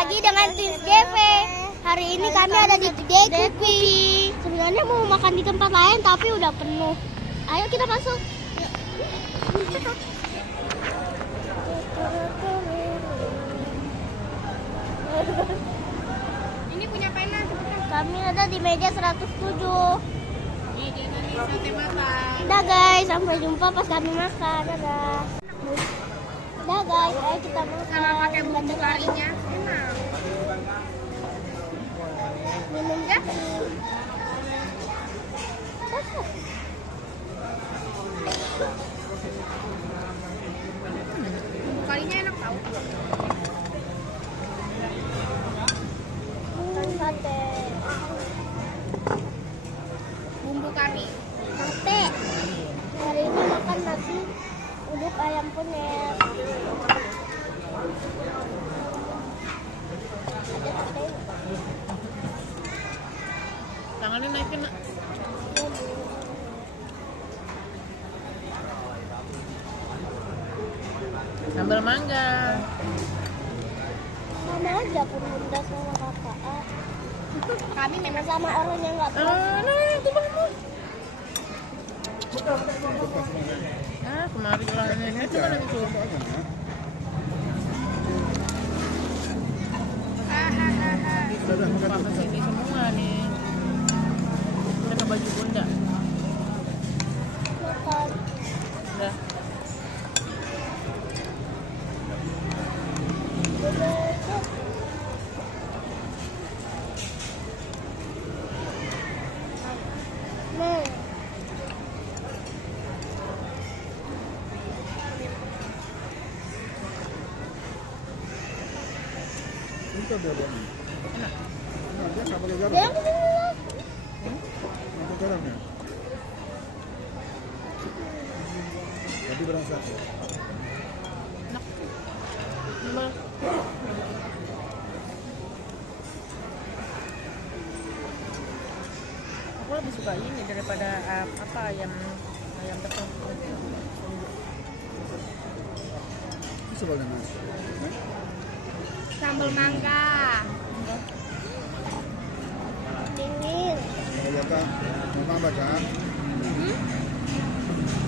lagi dengan Twins GV. Hari ini kami ada di Dekopi. Sebenarnya mau makan di tempat lain tapi udah penuh. Ayo kita masuk. Ini punya pena cepetan. Kami ada di meja 107. Nih sate matang. Udah guys, sampai jumpa pas kami makan. Dadah. Udah guys, ayo kita makan. Sama pakai bumbu karinya enak. Minum ya. Bumbu karinya enak tau. Sate. Bumbu kari. Sate. Hari ini makan nasi uduk ayam penyet. Ada sate. Tangannya naikin nak. Sambal mangga. Sama aja pun bunda sama kakak. Kami memang Sama orang yang nggak pernah. itu bangun. Kemarin lah ini coba lagi tuh. Hahaha. Kesini semua nih. Mereka baju bunda. Makan. Udah. Nih. Itu dia buat. Enak. Nah, dia nggak pakai garam. Dia yang kesini dulu. Nggak pakai garam ya. Tapi berasa. Enak. Sambal. Aku lebih suka ini daripada apa ayam tepung. Ini sebagai nasi. Sambal mangga. Dingin. Kalau kata mama baca,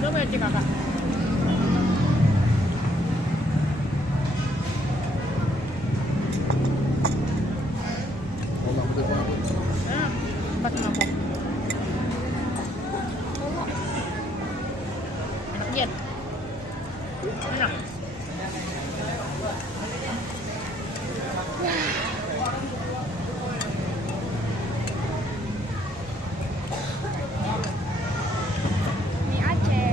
Udah banyak sih kakak. kalau betul betul. Empat mangkok. Enak jen. Enak. Mie Aceh.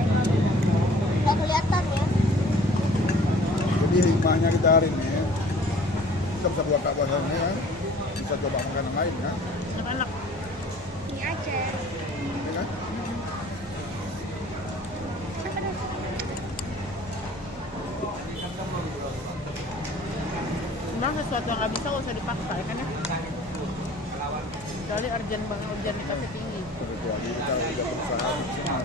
Nggak kelihatan ya. Jadi hikmahnya kita hari ini, kita bisa buat tak bahasanya kan, bisa coba makanan lain kan, Enak-enak. Mie Aceh. ya kan? Memang sesuatu yang nggak bisa nggak usah dipaksa ya kan ya. Kecuali urgenitasnya tinggi. Kecuali kita udah berusaha maksimal.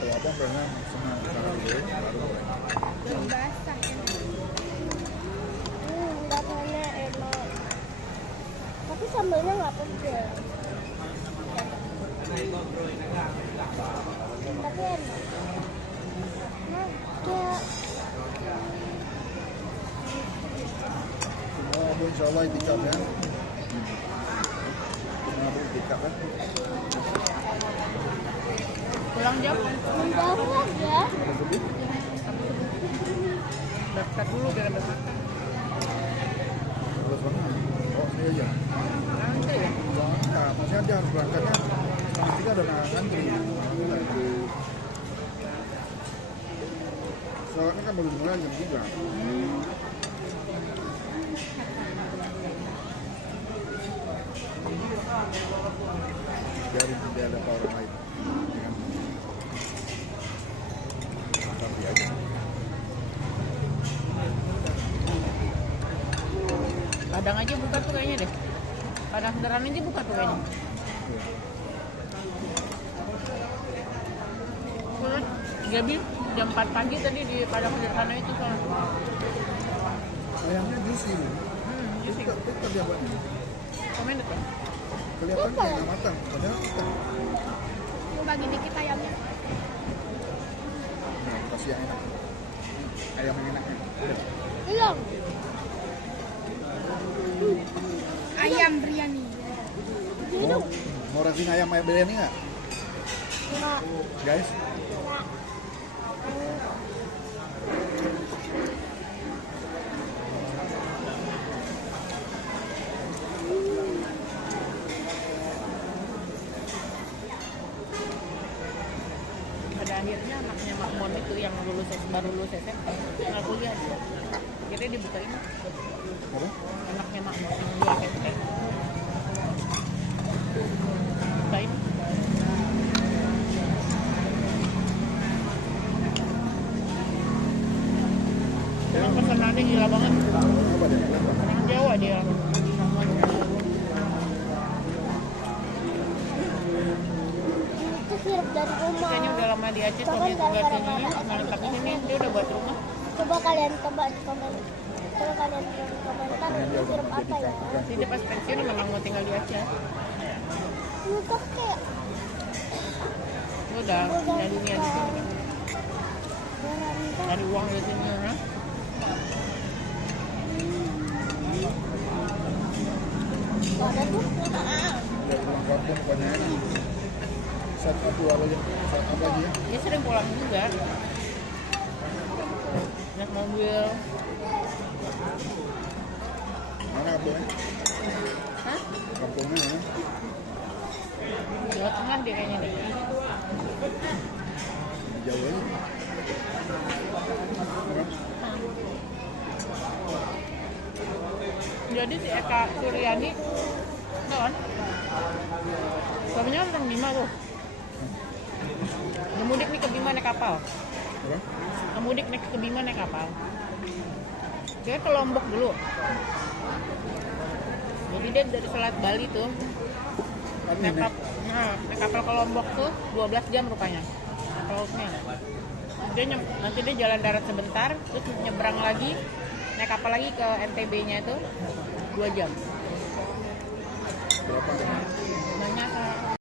Kalau abang pernah maksimal sekarang dulu, baru boleh. Belum basah. Rasanya enak. Tapi sambalnya nggak pedas. Tapi enak. Nah, kayak Semua abang insya Allah itikaf ya. Semua abang itikaf kan. Pulang jam. mendarat ya. Ada sedih? Daftar dulu biar ada makan. Terus mana? Oh ini aja. Nanti ya. Nah, maksudnya dia harus berangkatnya setengah 3 dan ngantri. Soalnya kan baru mulai jam 3. Biarin dia ada orang lain. Tapi aja. Padang aja buka tuh kayaknya deh. Padang sederhana aja buka tuh kayaknya. Gabi jam 4 pagi tadi di Padang Sederhana itu soalnya. Ayamnya juicy. Juicy. Tetap dia buatnya. Komen itu. Kelihatan kayak nggak matang, padahal matang. Mau bagi dikit ayamnya. Nah, kasih yang enak. Ayam yang enaknya. Belum. Ayam biryani. Mau rasain ayam biryani nggak? Enggak. Guys, Pada akhirnya anaknya Mak Mon itu yang baru lulus SMP nggak kuliah dia. Akhirnya dibukain apa? anaknya Mak Mon yang dua SMP. Bukain. Emang pesanannya gila banget. Apa dia? Kenapa? Orang Jawa dia. Itu sirup dari rumah. Kayaknya udah lama di Aceh tuh dia tinggal sini, mantap ini dia udah buat rumah. Coba kalian tebak di komen. Coba kalian komentar itu sirup apa ya? Jadi dia pas pensiun memang mau tinggal di Aceh. Muka kayak Dia udah punya dunia di sini, beranda. cari uang di sini. Nah. Ada tuh. Udah pulang kampung bukannya enak. Saat itu saat apa lagi ya? Dia sering pulang juga. Naik mobil. Mana kampungnya? Hah? Kampungnya mana? Jawa Tengah dia kayaknya deh. Jauh aja. Bukan? Jadi si Eka Suryani, kan? Suaminya orang Bima tuh. Ngemudik nih ke Bima naik kapal. Apa? Ngemudik naik ke Bima naik kapal. Dia ke Lombok dulu. Jadi dia dari Selat Bali tuh naik kapal ke Lombok tuh 12 jam rupanya kapal lautnya. Nanti dia jalan darat sebentar, terus nyebrang lagi naik kapal lagi ke NTB-nya itu 2 jam. Berapa?